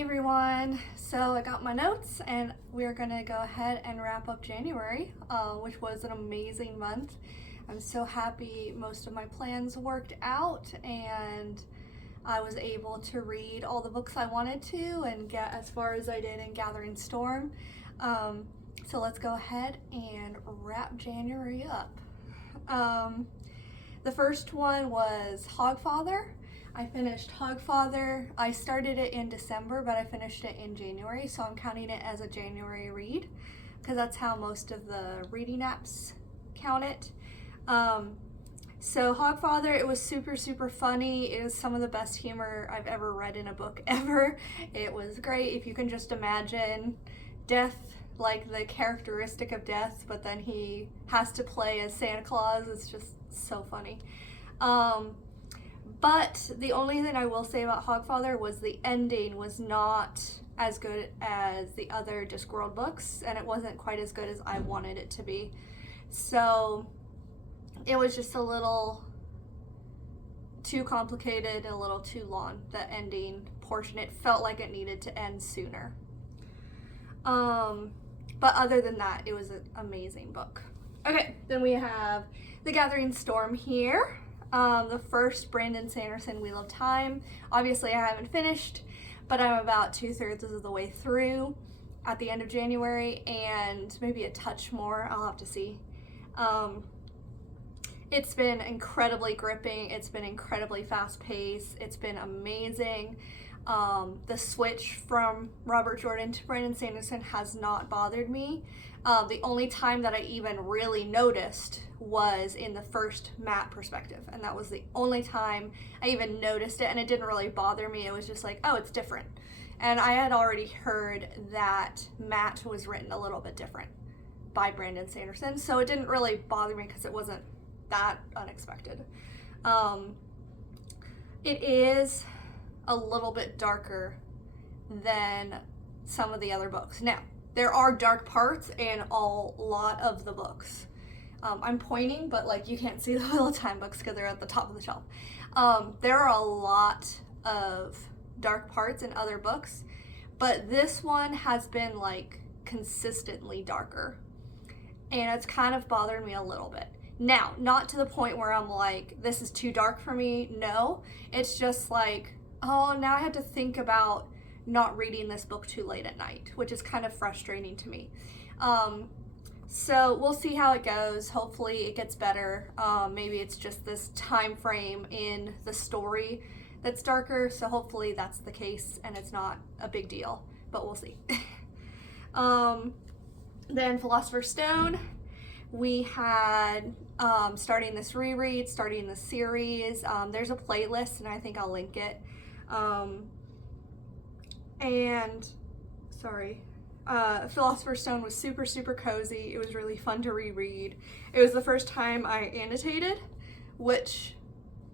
Hey everyone, so I got my notes and we're gonna go ahead and wrap up January, which was an amazing month. I'm so happy most of my plans worked out and I was able to read all the books I wanted to and get as far as I did in Gathering Storm. So let's go ahead and wrap January up. The first one was Hogfather. I finished Hogfather. I started it in December, but I finished it in January, so I'm counting it as a January read because that's how most of the reading apps count it. So Hogfather, it was super funny. It was some of the best humor I've ever read in a book ever. It was great. If you can just imagine death, like the characteristic of death, but then he has to play as Santa Claus. It's just so funny. But the only thing I will say about Hogfather was the ending was not as good as the other Discworld books, and it wasn't quite as good as I wanted it to be. So it was just a little too complicated, a little too long, the ending portion. It felt like it needed to end sooner. But other than that, it was an amazing book. Okay, then we have The Gathering Storm here. The first Brandon Sanderson Wheel of Time. Obviously I haven't finished, but I'm about 2/3 of the way through at the end of January, and maybe a touch more, I'll have to see. It's been incredibly gripping, it's been incredibly fast paced, it's been amazing. The switch from Robert Jordan to Brandon Sanderson has not bothered me. The only time that I even really noticed was in the first Matt perspective, and that was the only time I even noticed it, and it didn't really bother me. It was just like, oh, it's different. And I had already heard that Matt was written a little bit different by Brandon Sanderson, so it didn't really bother me because it wasn't that unexpected. It is a little bit darker than some of the other books. Now, there are dark parts in a lot of the books. I'm pointing, but like you can't see the Wheel of Time books because they're at the top of the shelf. There are a lot of dark parts in other books, but this one has been like consistently darker, and it's kind of bothered me a little bit. Now, not to the point where I'm like, this is too dark for me. No, it's just like, oh, now I had to think about not reading this book too late at night, which is kind of frustrating to me. So we'll see how it goes. Hopefully it gets better. Maybe it's just this time frame in the story that's darker, so hopefully that's the case and it's not a big deal, but we'll see. Then Philosopher's Stone, we had starting this reread, starting the series. There's a playlist and I think I'll link it. Philosopher's Stone was super cozy. It was really fun to reread. It was the first time I annotated, which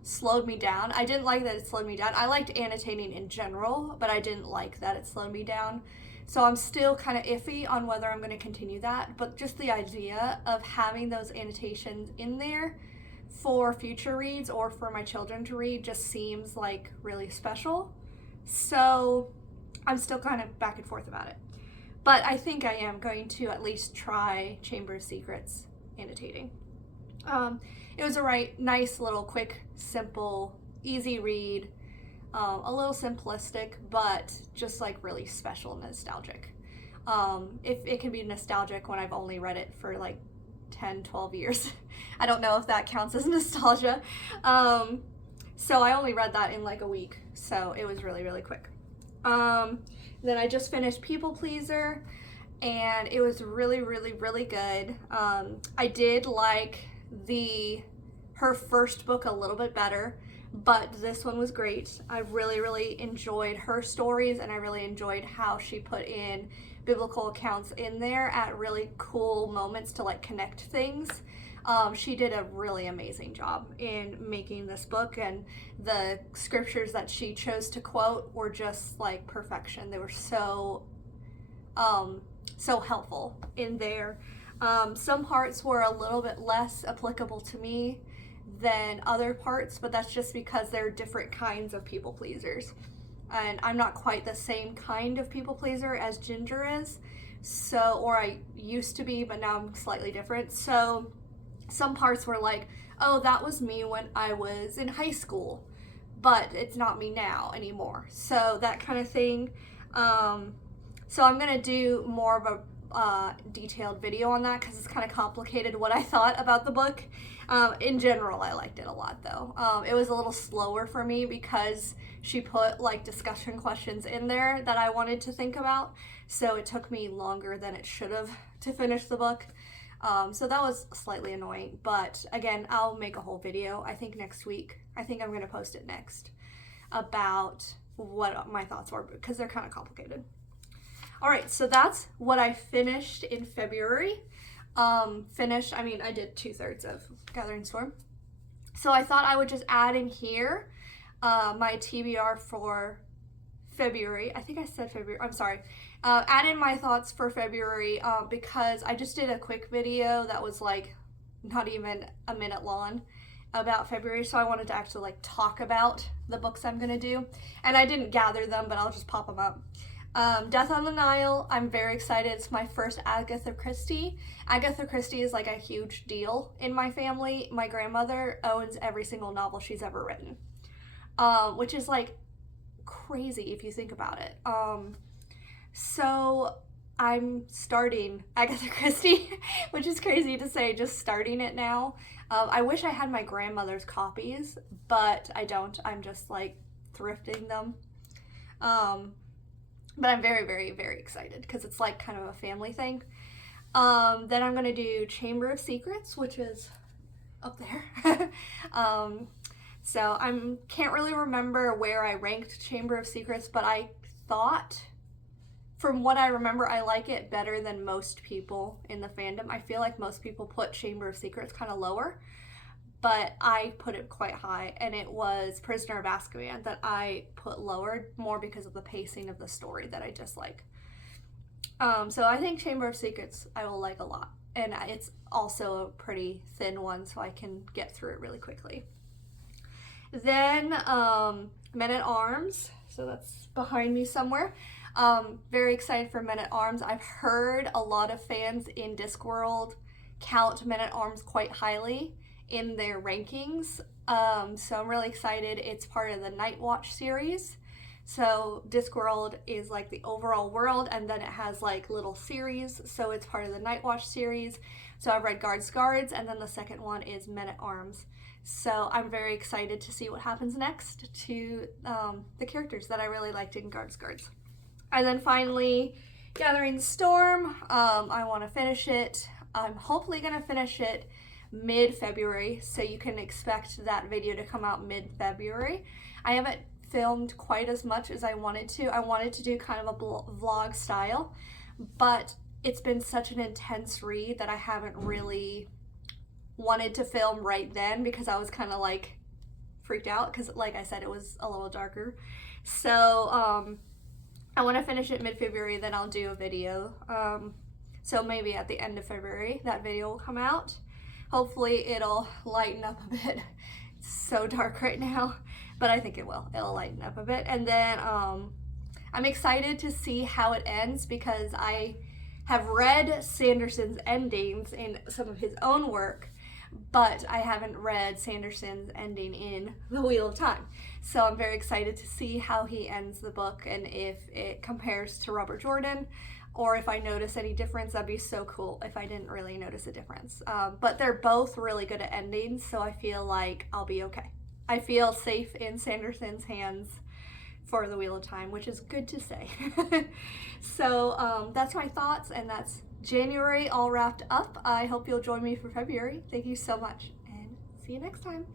slowed me down. I didn't like that it slowed me down. I liked annotating in general, but I didn't like that it slowed me down. So I'm still kind of iffy on whether I'm going to continue that, but just the idea of having those annotations in there for future reads or for my children to read just seems like really special. So I'm still kind of back and forth about it. But I think I am going to at least try Chamber of Secrets annotating. It was a nice little quick, simple, easy read. A little simplistic, but just like really special and nostalgic. If it can be nostalgic when I've only read it for like 10, 12 years. I don't know if that counts as nostalgia. So I only read that in like a week, so it was really quick. Then I just finished People Pleaser, and it was really good. I did like her first book a little bit better, but this one was great. I really enjoyed her stories, and I really enjoyed how she put in biblical accounts in there at really cool moments to like connect things. She did a really amazing job in making this book, and the scriptures that she chose to quote were just like perfection. They were so helpful in there. Some parts were a little bit less applicable to me than other parts, but that's just because they're different kinds of people pleasers. and I'm not quite the same kind of people pleaser as Ginger is. So, or I used to be, but now I'm slightly different. So some parts were like, oh, that was me when I was in high school, but it's not me now anymore. So that kind of thing. So I'm gonna do more of a detailed video on that because it's kind of complicated what I thought about the book. In general, I liked it a lot though. It was a little slower for me because she put like discussion questions in there that I wanted to think about. So it took me longer than it should have to finish the book. So that was slightly annoying, but again, I'll make a whole video, I think next week. I think I'm gonna post it next about what my thoughts were because they're kind of complicated. All right, so that's what I finished in February. I did 2/3 of Gathering Storm. So I thought I would just add in here my TBR for February. I think I said February, I'm sorry. Add in my thoughts for February because I just did a quick video that was like not even a minute long about February, so I wanted to actually like talk about the books I'm gonna do. And I didn't gather them, but I'll just pop them up. Death on the Nile, I'm very excited. It's my first Agatha Christie. Agatha Christie is like a huge deal in my family. My grandmother owns every single novel she's ever written, which is like crazy if you think about it. So I'm starting Agatha Christie, which is crazy to say, just starting it now. I wish I had my grandmother's copies, but I don't. I'm just like thrifting them. But I'm very, very, very excited because it's like kind of a family thing. Then I'm gonna do Chamber of Secrets, which is up there. So I can't really remember where I ranked Chamber of Secrets, but I thought, from what I remember, I like it better than most people in the fandom. I feel like most people put Chamber of Secrets kind of lower, but I put it quite high, and it was Prisoner of Azkaban that I put lower, more because of the pacing of the story that I dislike. So I think Chamber of Secrets I will like a lot, and it's also a pretty thin one, so I can get through it really quickly. Then Men at Arms, so that's behind me somewhere. Very excited for Men at Arms. I've heard a lot of fans in Discworld count Men at Arms quite highly in their rankings. So I'm really excited. It's part of the Night Watch series. So Discworld is like the overall world, and then it has like little series. So it's part of the Night Watch series. So I've read Guards, and then the second one is Men at Arms. So I'm very excited to see what happens next to the characters that I really liked in Guards. And then finally, Gathering Storm. I want to finish it. I'm hopefully going to finish it mid-February, so you can expect that video to come out mid-February. I haven't filmed quite as much as I wanted to. I wanted to do kind of a vlog style, but it's been such an intense read that I haven't really wanted to film right then because I was kind of like freaked out because, like I said, it was a little darker. So I want to finish it mid-February, then I'll do a video. So maybe at the end of February that video will come out. Hopefully it'll lighten up a bit. It's so dark right now, but I think it will. It'll lighten up a bit. And then I'm excited to see how it ends because I have read Sanderson's endings in some of his own work, but I haven't read Sanderson's ending in The Wheel of Time. So I'm very excited to see how he ends the book and if it compares to Robert Jordan, or if I notice any difference. That'd be so cool if I didn't really notice a difference. But they're both really good at endings, so I feel like I'll be okay. I feel safe in Sanderson's hands for The Wheel of Time, which is good to say. So that's my thoughts, and that's January all wrapped up. I hope you'll join me for February. Thank you so much, and see you next time.